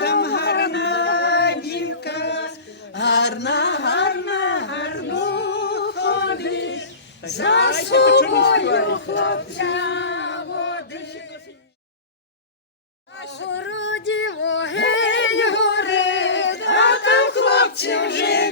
там гарна дівка, гарна, гарна, гарно ходить, за собою хлопця води. На городі вогень горить, а там хлопці вже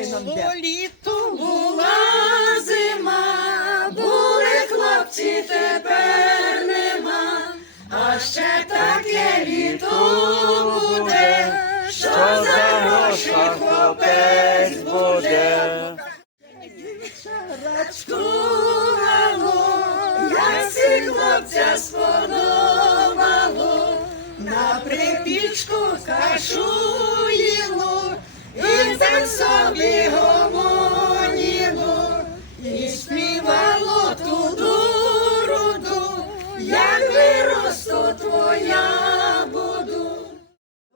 Було літо, була зима, були хлопці, тепер нема, а ще таке літо буде, що за гроші хлопець буде. Рачкувало, як ці хлопця сподобало, на припічку кашу їло, і так собі гомоніло, і співало ту дуруду, як виросту твоя буду.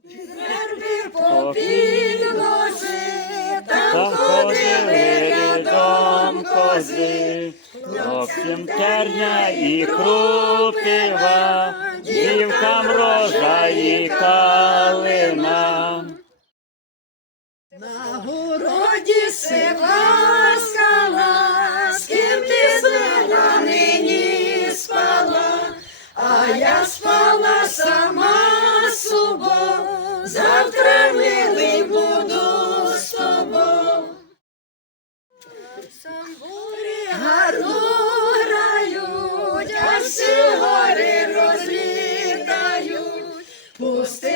Верби носи, там ходили рядом кози, Хлопцям терня і крупива, дівкам милий буду з тобою. Самбурі гарно грають, всі гори розлітають. Пусти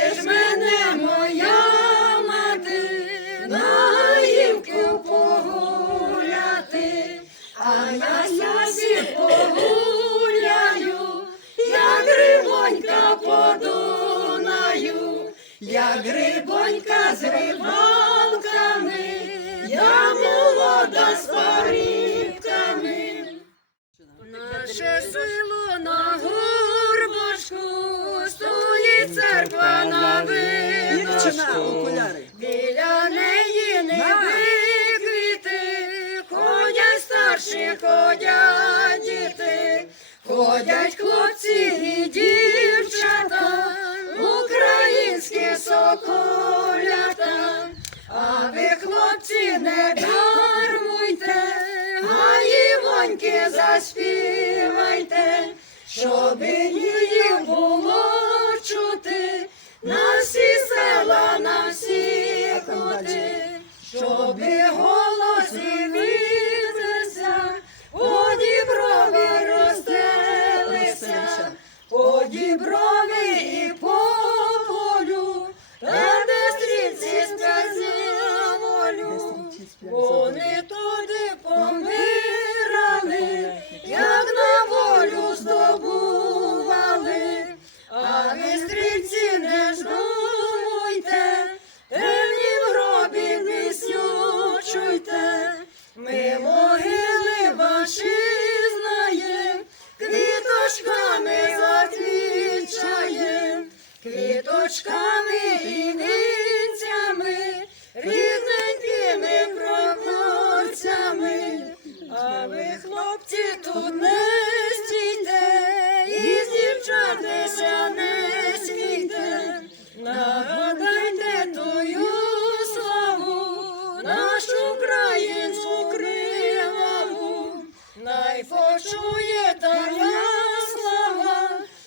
як грибонька з рибалками, я молода з парібками. Наше село на горбочку, стоїть церква на видочку. Біля неї не квіти, ходять старші, ходять діти, ходять хлопці і дівчата, українські. А ви, хлопці, не дармуйте, а Івоньки заспівайте, щоб її було чути на всі села, на всі кути, щоб голос і Вони туди помирали, не стійте, і дівчатися не смійте, нагадайте тую славу, нашу українську криваву, най почує тая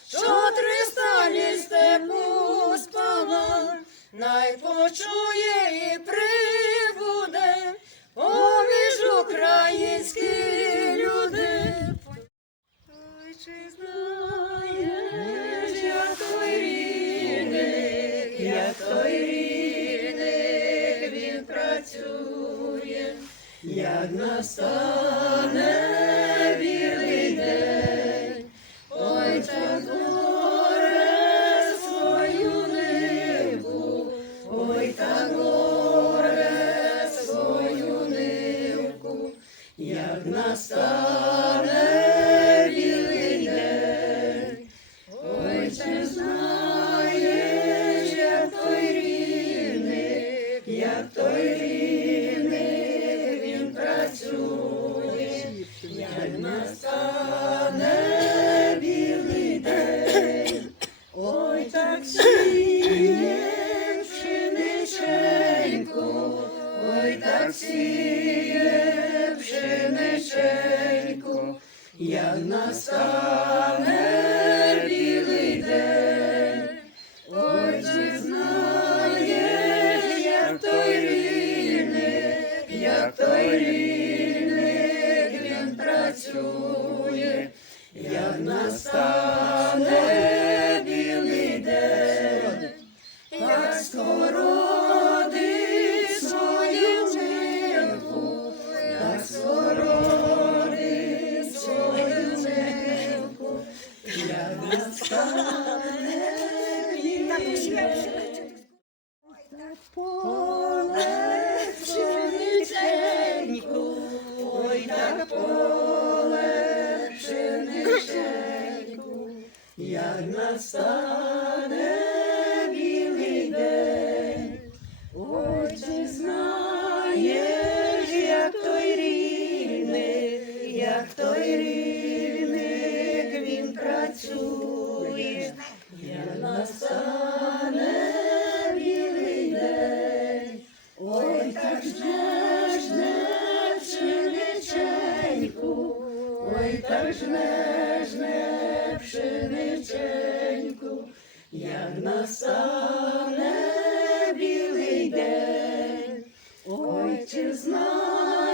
що три сталі степу спала, най і прибуде той рідник, він працює, як настане Поле пшениченьку, ой, так поле як настане білий день, як той рівник, як той рівник, він працює, як настане білий день, ой, так жне, жне пшениченьку, ой, так жне пшениченьку, як настане білий день, ой, чи знаєш,